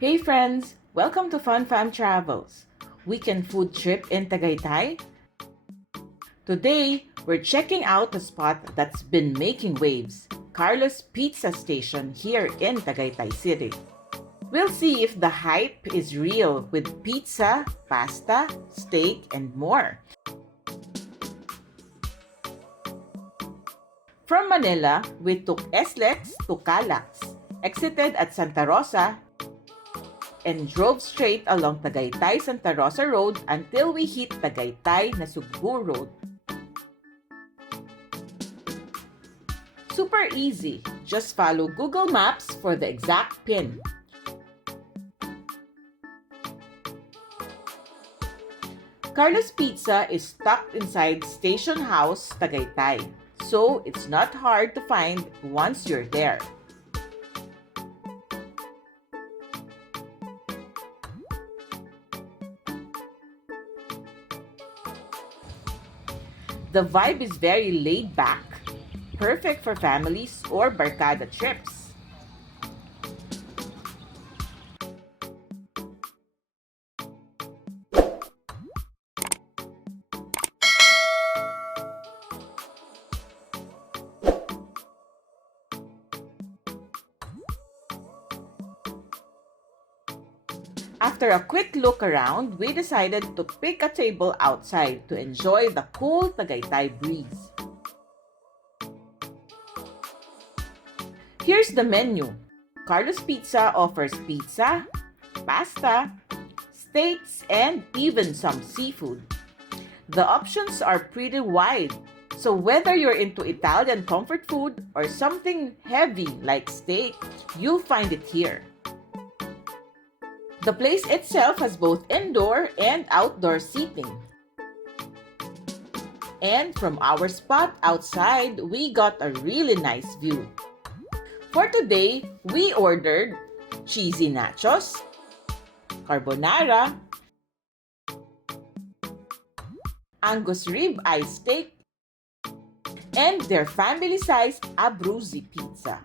Hey friends! Welcome to Fun Fam Travels, weekend food trip in Tagaytay. Today, we're checking out a spot that's been making waves, Carlos Pizza Station here in Tagaytay City. We'll see if the hype is real with pizza, pasta, steak, and more. From Manila, we took SLEX to Calax, exited at Santa Rosa, and drove straight along Tagaytay Santa Rosa Road until we hit Tagaytay Nasugbu Road. Super easy, just follow Google Maps for the exact pin. Carlos Pizza is tucked inside Station House, Tagaytay, so it's not hard to find once you're there. The vibe is very laid back, perfect for families or barkada trips. After a quick look around, we decided to pick a table outside to enjoy the cool Tagaytay breeze. Here's the menu. Carlos Pizza offers pizza, pasta, steaks, and even some seafood. The options are pretty wide, so whether you're into Italian comfort food or something heavy like steak, you'll find it here. The place itself has both indoor and outdoor seating. And from our spot outside, we got a really nice view. For today, we ordered cheesy nachos, carbonara, Angus rib eye steak, and their family-sized Abruzzi pizza.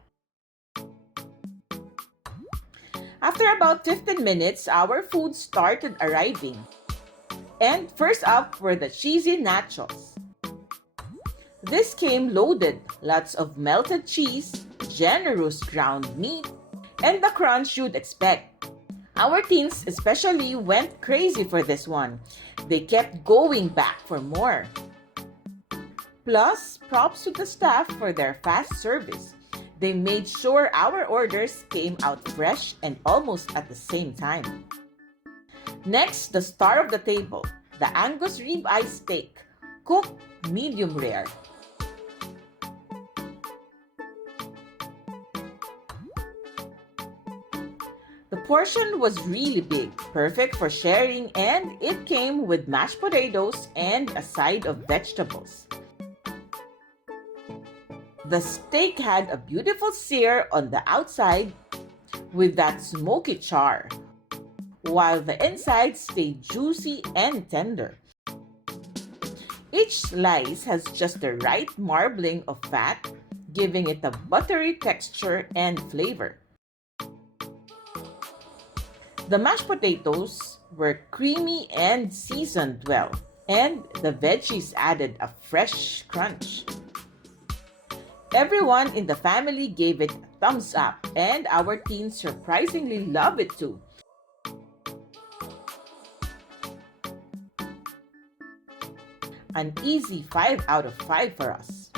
After about 15 minutes, our food started arriving. And first up were the cheesy nachos. This came loaded, lots of melted cheese, generous ground meat, and the crunch you'd expect. Our teens especially went crazy for this one. They kept going back for more. Plus, props to the staff for their fast service. They made sure our orders came out fresh and almost at the same time. Next, the star of the table, the Angus rib eye steak, cooked medium rare. The portion was really big, perfect for sharing, and it came with mashed potatoes and a side of vegetables. The steak had a beautiful sear on the outside with that smoky char, while the inside stayed juicy and tender. Each slice has just the right marbling of fat, giving it a buttery texture and flavor. The mashed potatoes were creamy and seasoned well, and the veggies added a fresh crunch. Everyone in the family gave it a thumbs up, and our teens surprisingly love it too. An easy 5 out of 5 for us.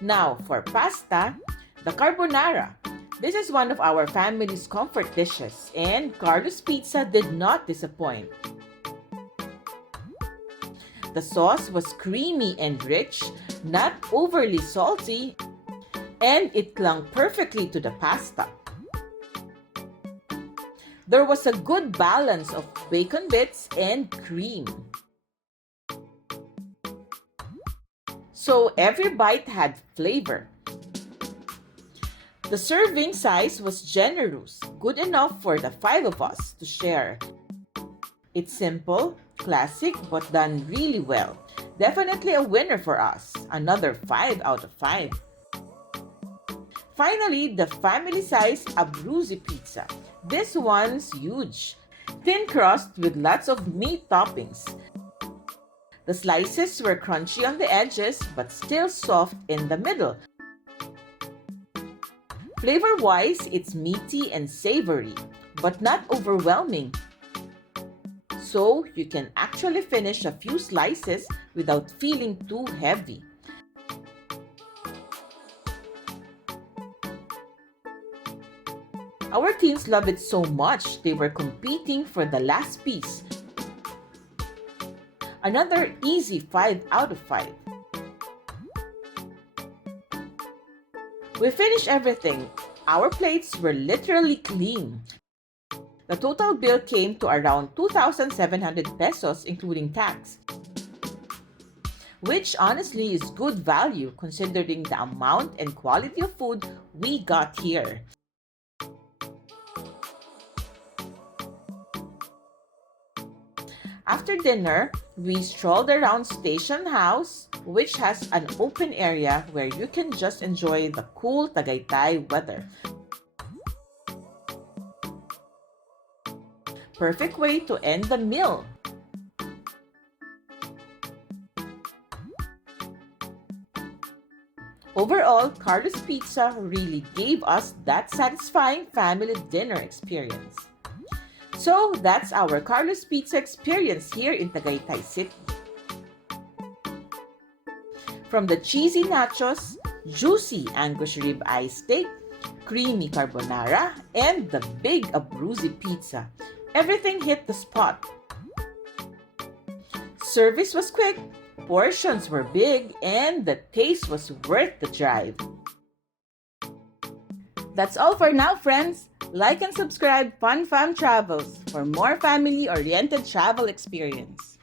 Now, for pasta, the carbonara. This is one of our family's comfort dishes, and Carlos Pizza did not disappoint. The sauce was creamy and rich, not overly salty, and it clung perfectly to the pasta. There was a good balance of bacon bits and cream. So every bite had flavor. The serving size was generous, good enough for the 5 of us to share. It's simple, classic, but done really well. Definitely a winner for us. Another 5 out of 5. Finally, the family-size Abruzzi pizza. This one's huge, thin crust with lots of meat toppings. The slices were crunchy on the edges but still soft in the middle. Flavor-wise, it's meaty and savory, but not overwhelming. So you can actually finish a few slices without feeling too heavy. Our teens love it so much they were competing for the last piece. Another easy 5 out of 5. We finished everything. Our plates were literally clean. The total bill came to around 2,700 pesos including tax, which honestly is good value considering the amount and quality of food we got here. After dinner, we strolled around Station House, which has an open area where you can just enjoy the cool Tagaytay weather. Perfect way to end the meal. Overall, Carlos Pizza really gave us that satisfying family dinner experience. So that's our Carlos Pizza experience here in Tagaytay City. From the cheesy nachos, juicy Angus rib eye steak, creamy carbonara, and the big Abruzzi pizza, everything hit the spot. Service was quick, portions were big, and the taste was worth the drive. That's all for now, friends. Like and subscribe Fun Fam Travels for more family-oriented travel experience.